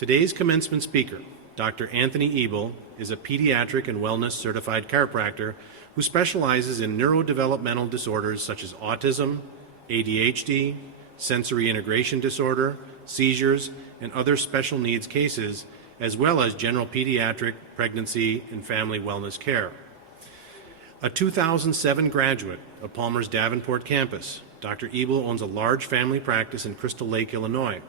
Today's commencement speaker, Dr. Anthony Ebel, is a pediatric and wellness certified chiropractor who specializes in neurodevelopmental disorders such as autism, ADHD, sensory integration disorder, seizures, and other special needs cases, as well as general pediatric, pregnancy, and family wellness care. A 2007 graduate of Palmer's Davenport campus, Dr. Ebel owns a large family practice in Crystal Lake, Illinois.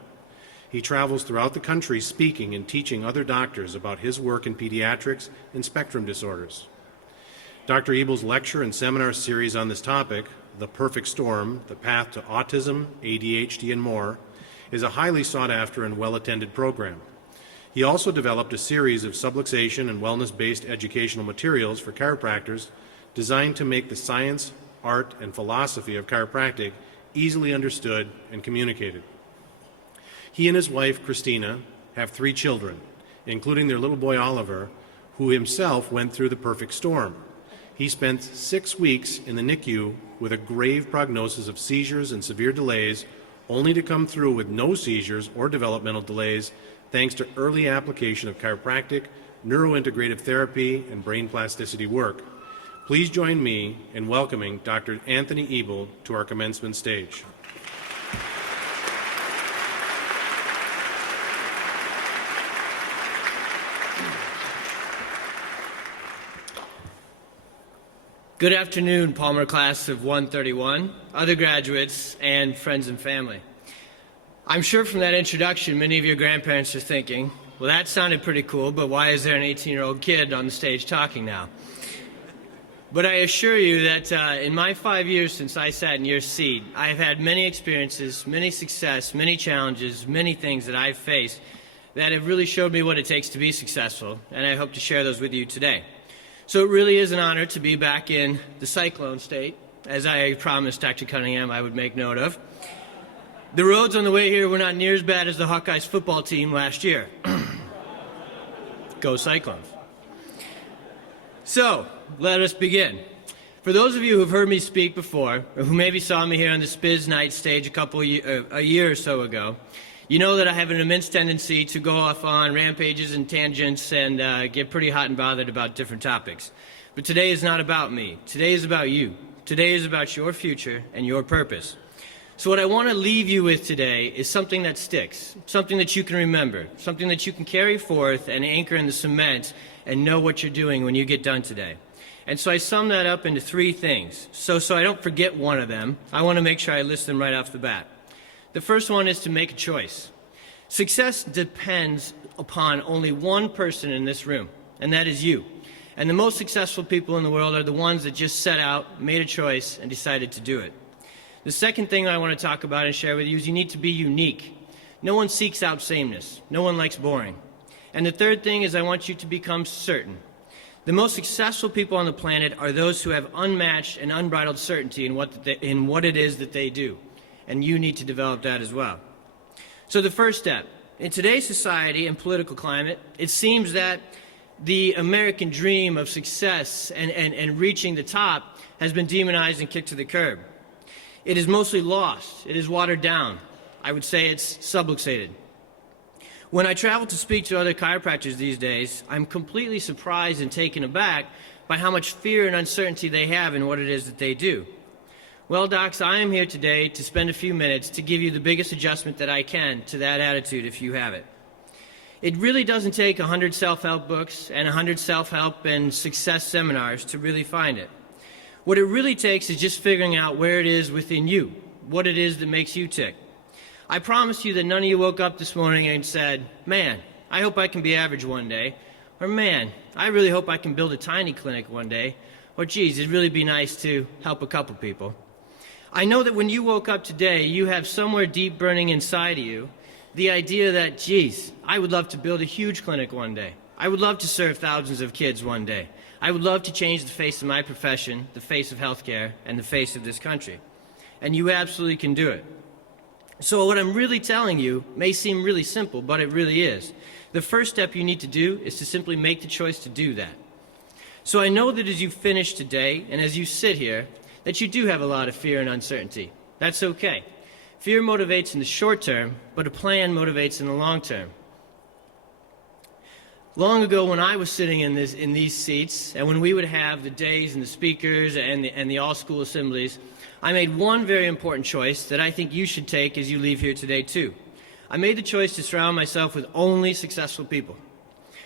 He travels throughout the country speaking and teaching other doctors about his work in pediatrics and spectrum disorders. Dr. Ebel's lecture and seminar series on this topic, The Perfect Storm, The Path to Autism, ADHD, and More, is a highly sought after and well-attended program. He also developed a series of subluxation and wellness-based educational materials for chiropractors designed to make the science, art, and philosophy of chiropractic easily understood and communicated. He and his wife, Christina, have 3 children, including their little boy, Oliver, who himself went through the perfect storm. He spent 6 weeks in the NICU with a grave prognosis of seizures and severe delays, only to come through with no seizures or developmental delays thanks to early application of chiropractic, neurointegrative therapy, and brain plasticity work. Please join me in welcoming Dr. Anthony Ebel to our commencement stage. Good afternoon, Palmer class of 131, other graduates, and friends and family. I'm sure from that introduction, many of your grandparents are thinking, well, that sounded pretty cool, but why is there an 18-year-old kid on the stage talking now? But I assure you that in my 5 years since I sat in your seat, I've had many experiences, many success, many challenges, many things that I've faced that have really showed me what it takes to be successful, and I hope to share those with you today. So it really is an honor to be back in the cyclone state, as I promised Dr. Cunningham I would make note of. The roads on the way here were not near as bad as the Hawkeyes football team last year. Go Cyclones. So, let us begin. For those of you who have heard me speak before, or who maybe saw me here on the Spiz Night stage a year or so ago, you know that I have an immense tendency to go off on rampages and tangents and get pretty hot and bothered about different topics. But today is not about me. Today is about you. Today is about your future and your purpose. So what I want to leave you with today is something that sticks, something that you can remember, something that you can carry forth and anchor in the cement and know what you're doing when you get done today. And so I sum that up into 3 things. So I don't forget one of them, I want to make sure I list them right off the bat. The first one is to make a choice. Success depends upon only one person in this room, and that is you. And the most successful people in the world are the ones that just set out, made a choice, and decided to do it. The second thing I want to talk about and share with you is you need to be unique. No one seeks out sameness. No one likes boring. And the third thing is I want you to become certain. The most successful people on the planet are those who have unmatched and unbridled certainty in what it is that they do. And you need to develop that as well. So the first step, in today's society and political climate, it seems that the American dream of success and reaching the top has been demonized and kicked to the curb. It is mostly lost. It is watered down. I would say it's subluxated. When I travel to speak to other chiropractors these days, I'm completely surprised and taken aback by how much fear and uncertainty they have in what it is that they do. Well, docs, I am here today to spend a few minutes to give you the biggest adjustment that I can to that attitude if you have it. It really doesn't take 100 self-help books and 100 self-help and success seminars to really find it. What it really takes is just figuring out where it is within you, what it is that makes you tick. I promise you that none of you woke up this morning and said, man, I hope I can be average one day, or man, I really hope I can build a tiny clinic one day, or geez, it'd really be nice to help a couple people. I know that when you woke up today, you have somewhere deep burning inside of you the idea that, geez, I would love to build a huge clinic one day. I would love to serve thousands of kids one day. I would love to change the face of my profession, the face of healthcare, and the face of this country. And you absolutely can do it. So what I'm really telling you may seem really simple, but it really is. The first step you need to do is to simply make the choice to do that. So I know that as you finish today, and as you sit here, that you do have a lot of fear and uncertainty. That's okay. Fear motivates in the short term, but a plan motivates in the long term. Long ago, when I was sitting in these seats, and when we would have the days and the speakers and the all-school assemblies, I made one very important choice that I think you should take as you leave here today, too. I made the choice to surround myself with only successful people.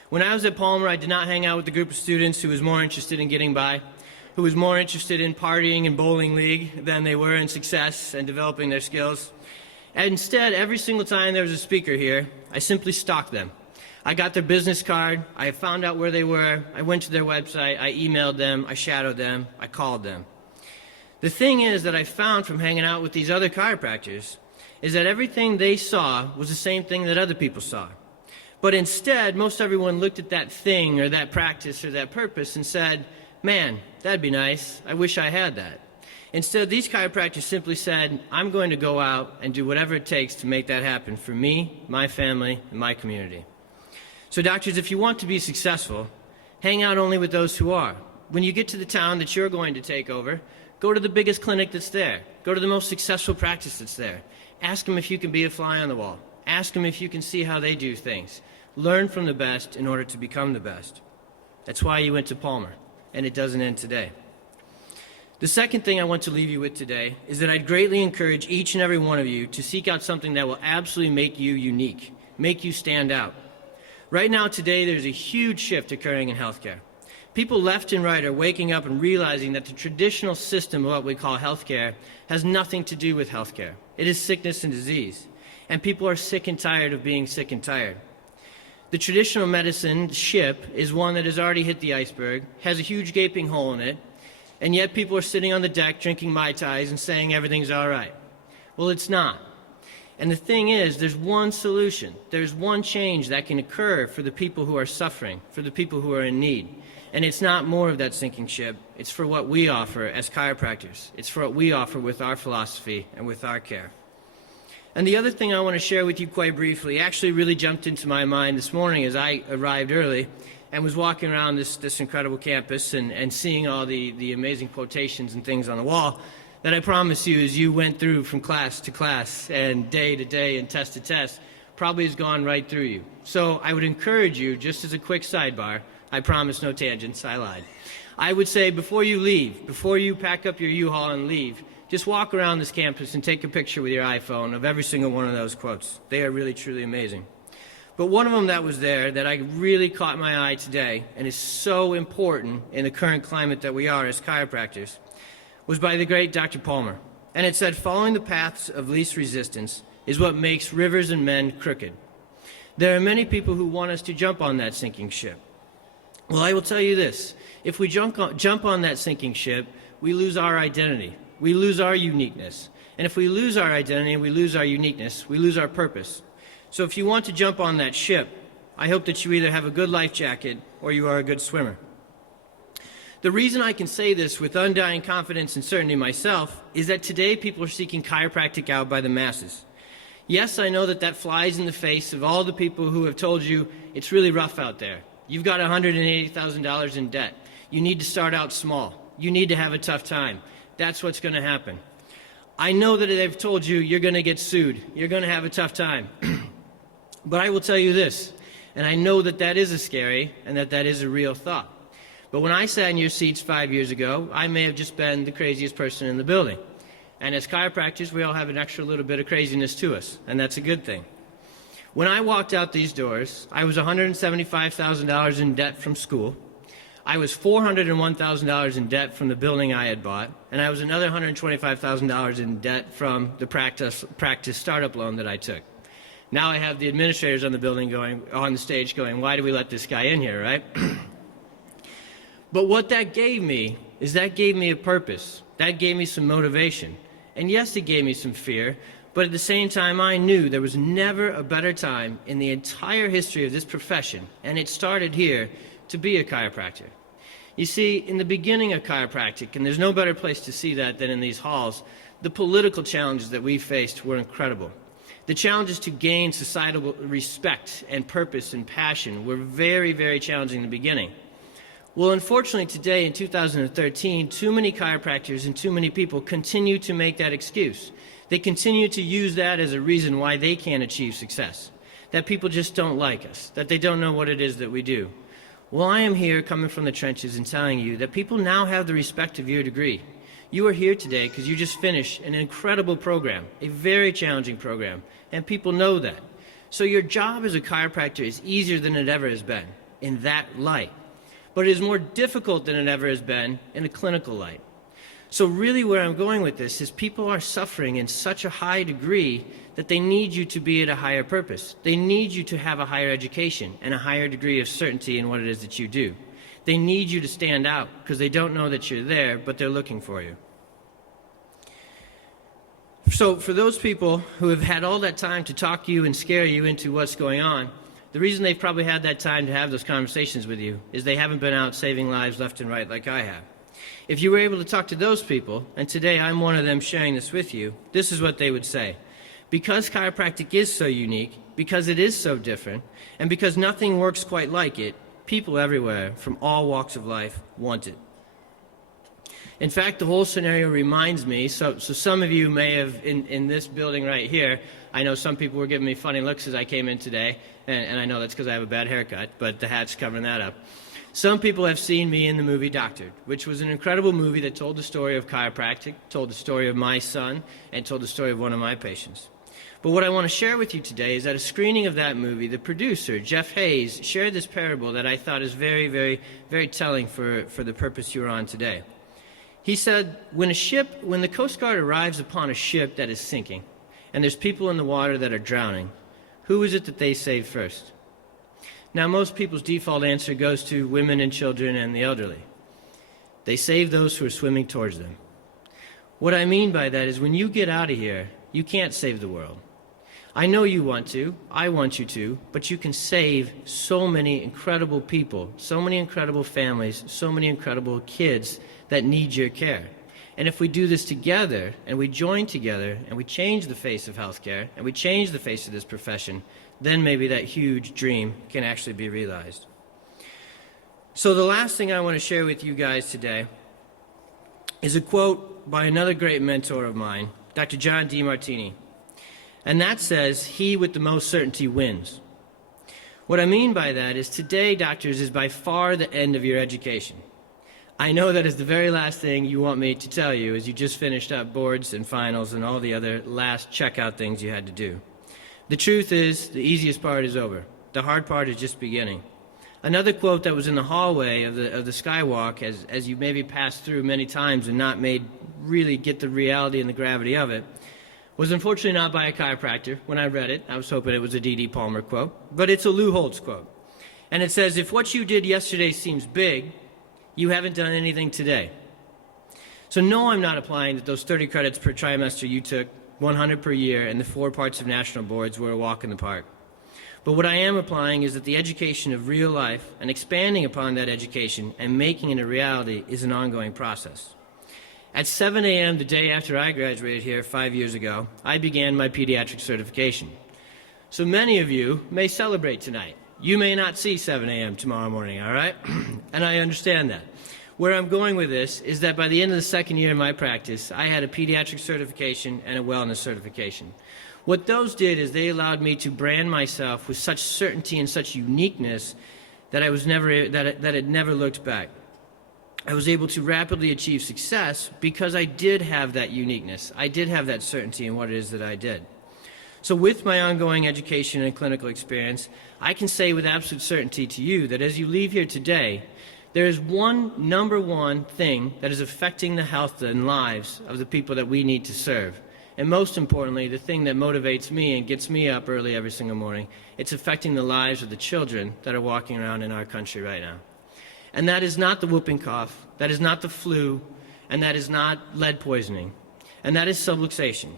When I was at Palmer, I did not hang out with a group of students who was more interested in getting by, who was more interested in partying and bowling league than they were in success and developing their skills. And instead, every single time there was a speaker here, I simply stalked them. I got their business card, I found out where they were, I went to their website, I emailed them, I shadowed them, I called them. The thing is that I found from hanging out with these other chiropractors is that everything they saw was the same thing that other people saw. But instead, most everyone looked at that thing or that practice or that purpose and said, man, that'd be nice, I wish I had that. Instead, these chiropractors simply said, I'm going to go out and do whatever it takes to make that happen for me, my family, and my community. So doctors, if you want to be successful, hang out only with those who are. When you get to the town that you're going to take over, go to the biggest clinic that's there. Go to the most successful practice that's there. Ask them if you can be a fly on the wall. Ask them if you can see how they do things. Learn from the best in order to become the best. That's why you went to Palmer, and it doesn't end today. The second thing I want to leave you with today is that I'd greatly encourage each and every one of you to seek out something that will absolutely make you unique, make you stand out. Right now, today, there's a huge shift occurring in healthcare. People left and right are waking up and realizing that the traditional system of what we call healthcare has nothing to do with healthcare. It is sickness and disease. And people are sick and tired of being sick and tired. The traditional medicine ship is one that has already hit the iceberg, has a huge gaping hole in it, and yet people are sitting on the deck drinking Mai Tais and saying everything's all right. Well, it's not. And the thing is, there's one solution. There's one change that can occur for the people who are suffering, for the people who are in need. And it's not more of that sinking ship. It's for what we offer as chiropractors. It's for what we offer with our philosophy and with our care. And the other thing I want to share with you quite briefly actually really jumped into my mind this morning as I arrived early and was walking around this incredible campus and seeing all the amazing quotations and things on the wall that I promise you as you went through from class to class and day to day and test to test probably has gone right through you. So I would encourage you, just as a quick sidebar, I promise no tangents, I lied. I would say before you leave, before you pack up your U-Haul and leave, just walk around this campus and take a picture with your iPhone of every single one of those quotes. They are really, truly amazing. But one of them that was there that I really caught my eye today and is so important in the current climate that we are as chiropractors was by the great Dr. Palmer. And it said, following the paths of least resistance is what makes rivers and men crooked. There are many people who want us to jump on that sinking ship. Well, I will tell you this. If we jump on that sinking ship, we lose our identity. We lose our uniqueness. And if we lose our identity and we lose our uniqueness, we lose our purpose. So if you want to jump on that ship, I hope that you either have a good life jacket or you are a good swimmer. The reason I can say this with undying confidence and certainty myself is that today people are seeking chiropractic out by the masses. Yes, I know that flies in the face of all the people who have told you it's really rough out there. You've got $180,000 in debt. You need to start out small. You need to have a tough time. That's what's going to happen. I know that they've told you you're going to get sued. You're going to have a tough time. But I will tell you this, and I know that is a scary and that is a real thought. But when I sat in your seats 5 years ago, I may have just been the craziest person in the building. And as chiropractors, we all have an extra little bit of craziness to us, and that's a good thing. When I walked out these doors, I was $175,000 in debt from school. I was $401,000 in debt from the building I had bought, and I was another $125,000 in debt from the practice startup loan that I took. Now I have the administrators on the stage going, why do we let this guy in here, right? But what that gave me is that gave me a purpose. That gave me some motivation. And yes, it gave me some fear, but at the same time, I knew there was never a better time in the entire history of this profession, and it started here, to be a chiropractor. You see, in the beginning of chiropractic, and there's no better place to see that than in these halls, the political challenges that we faced were incredible. The challenges to gain societal respect and purpose and passion were very, very challenging in the beginning. Well, unfortunately, today in 2013, too many chiropractors and too many people continue to make that excuse. They continue to use that as a reason why they can't achieve success. that people just don't like us, that they don't know what it is that we do. Well, I am here coming from the trenches and telling you that people now have the respect of your degree. You are here today because you just finished an incredible program, a very challenging program, and people know that. So your job as a chiropractor is easier than it ever has been in that light. But it is more difficult than it ever has been in a clinical light. So really where I'm going with this is people are suffering in such a high degree that they need you to be at a higher purpose. They need you to have a higher education and a higher degree of certainty in what it is that you do. They need you to stand out because they don't know that you're there, but they're looking for you. So for those people who have had all that time to talk you and scare you into what's going on, the reason they've probably had that time to have those conversations with you is they haven't been out saving lives left and right like I have. If you were able to talk to those people, and today I'm one of them sharing this with you, this is what they would say. Because chiropractic is so unique, because it is so different, and because nothing works quite like it, people everywhere from all walks of life want it. In fact, the whole scenario reminds me, so some of you may have, in this building right here, I know some people were giving me funny looks as I came in today, and I know that's because I have a bad haircut, but the hat's covering that up. Some people have seen me in the movie Doctored, which was an incredible movie that told the story of chiropractic, told the story of my son, and told the story of one of my patients. But what I want to share with you today is at a screening of that movie, the producer, Jeff Hayes, shared this parable that I thought is very, very, very telling for the purpose you're on today. He said, when the Coast Guard arrives upon a ship that is sinking, and there's people in the water that are drowning, who is it that they save first? Now, most people's default answer goes to women and children and the elderly. They save those who are swimming towards them. What I mean by that is when you get out of here, you can't save the world. I know you want to, I want you to, but you can save so many incredible people, so many incredible families, so many incredible kids that need your care. And if we do this together, and we join together, and we change the face of healthcare, and we change the face of this profession, then maybe that huge dream can actually be realized. So the last thing I want to share with you guys today is a quote by another great mentor of mine, Dr. John DeMartini. And that says, "He with the most certainty wins." What I mean by that is today, doctors, is by far the end of your education. I know that is the very last thing you want me to tell you as you just finished up boards and finals and all the other last checkout things you had to do. The truth is, the easiest part is over. The hard part is just beginning. Another quote that was in the hallway of the skywalk, as you maybe passed through many times and not made really get the reality and the gravity of it, was unfortunately not by a chiropractor. When I read it, I was hoping it was a D.D. Palmer quote, but it's a Lou Holtz quote. And it says, "If what you did yesterday seems big, you haven't done anything today." So no, I'm not applying that those 30 credits per trimester you took, 100 per year, and the 4 parts of national boards were a walk in the park. But what I am applying is that the education of real life and expanding upon that education and making it a reality is an ongoing process. At 7 a.m. the day after I graduated here 5 years ago, I began my pediatric certification. So many of you may celebrate tonight. You may not see 7 a.m. tomorrow morning, all right? And I understand that. Where I'm going with this is that by the end of the second year of my practice, I had a pediatric certification and a wellness certification. What those did is they allowed me to brand myself with such certainty and such uniqueness that it never looked back. I was able to rapidly achieve success because I did have that uniqueness. I did have that certainty in what it is that I did. So with my ongoing education and clinical experience, I can say with absolute certainty to you that as you leave here today, there is number one thing that is affecting the health and lives of the people that we need to serve. And most importantly, the thing that motivates me and gets me up early every single morning, it's affecting the lives of the children that are walking around in our country right now. And that is not the whooping cough, that is not the flu, and that is not lead poisoning, and that is subluxation.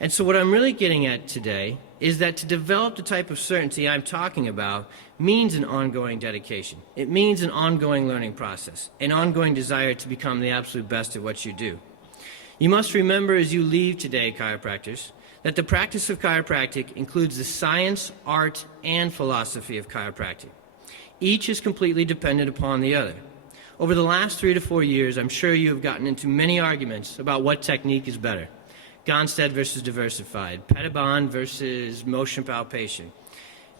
And so what I'm really getting at today is that to develop the type of certainty I'm talking about means an ongoing dedication. It means an ongoing learning process, an ongoing desire to become the absolute best at what you do. You must remember as you leave today, chiropractors, that the practice of chiropractic includes the science, art, and philosophy of chiropractic. Each is completely dependent upon the other. Over the last 3 to 4 years, I'm sure you have gotten into many arguments about what technique is better. Gonstead versus diversified, Pettibon versus motion palpation.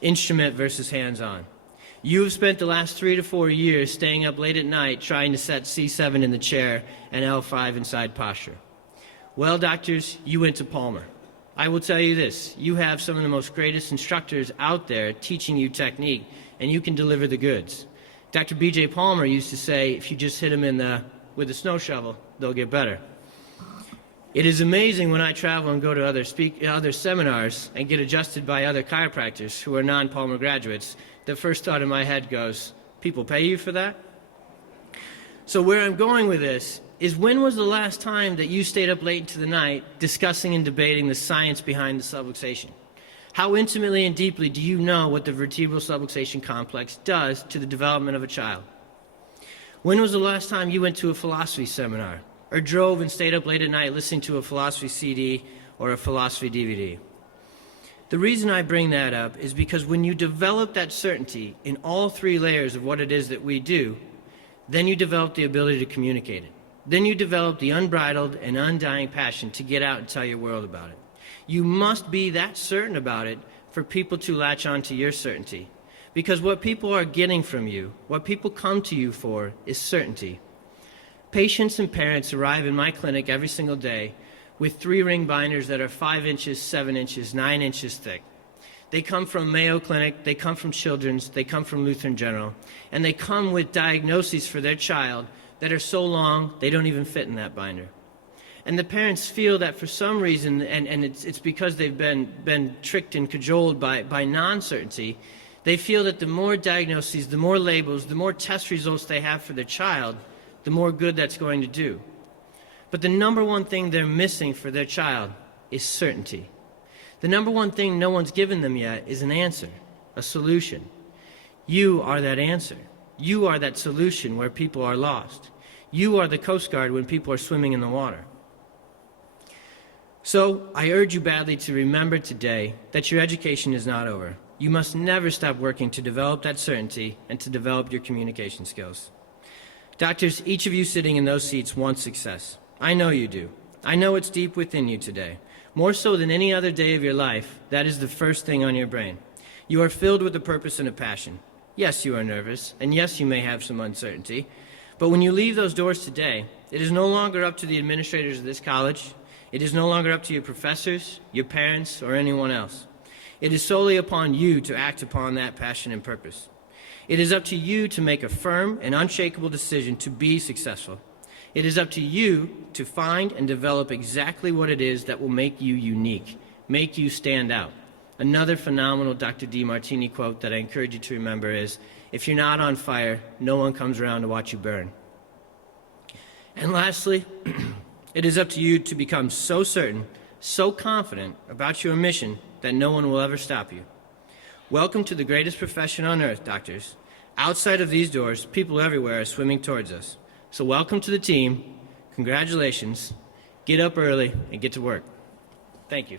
instrument versus hands-on. You have spent the last 3 to 4 years staying up late at night trying to set C7 in the chair and L5 inside posture. Well, doctors, you went to Palmer. I will tell you this, you have some of the most greatest instructors out there teaching you technique, and you can deliver the goods. Dr. B.J. Palmer used to say, if you just hit them with a snow shovel, they'll get better. It is amazing when I travel and go to other seminars and get adjusted by other chiropractors who are non-Palmer graduates. The first thought in my head goes, people pay you for that? So where I'm going with this is, when was the last time that you stayed up late into the night discussing and debating the science behind the subluxation? How intimately and deeply do you know what the vertebral subluxation complex does to the development of a child? When was the last time you went to a philosophy seminar, or drove and stayed up late at night listening to a philosophy CD or a philosophy DVD? The reason I bring that up is because when you develop that certainty in all 3 layers of what it is that we do, then you develop the ability to communicate it. Then you develop the unbridled and undying passion to get out and tell your world about it. You must be that certain about it for people to latch on to your certainty. Because what people are getting from you, what people come to you for, is certainty. Patients and parents arrive in my clinic every single day with 3-ring binders that are 5 inches, 7 inches, 9 inches thick. They come from Mayo Clinic, they come from Children's, they come from Lutheran General, and they come with diagnoses for their child that are so long they don't even fit in that binder. And the parents feel that for some reason, and it's because they've been tricked and cajoled by non-certainty, they feel that the more diagnoses, the more labels, the more test results they have for their child, the more good that's going to do. But the number one thing they're missing for their child is certainty. The number one thing no one's given them yet is an answer, a solution. You are that answer. You are that solution where people are lost. You are the Coast Guard when people are swimming in the water. So I urge you badly to remember today that your education is not over. You must never stop working to develop that certainty and to develop your communication skills. Doctors, each of you sitting in those seats wants success. I know you do. I know it's deep within you today. More so than any other day of your life, that is the first thing on your brain. You are filled with a purpose and a passion. Yes, you are nervous, and yes, you may have some uncertainty. But when you leave those doors today, it is no longer up to the administrators of this college. It is no longer up to your professors, your parents, or anyone else. It is solely upon you to act upon that passion and purpose. It is up to you to make a firm and unshakable decision to be successful. It is up to you to find and develop exactly what it is that will make you unique, make you stand out. Another phenomenal Dr. DeMartini quote that I encourage you to remember is, if you're not on fire, no one comes around to watch you burn. And lastly, it is up to you to become so certain, so confident about your mission that no one will ever stop you. Welcome to the greatest profession on earth, doctors. Outside of these doors, people everywhere are swimming towards us. So welcome to the team. Congratulations. Get up early and get to work. Thank you.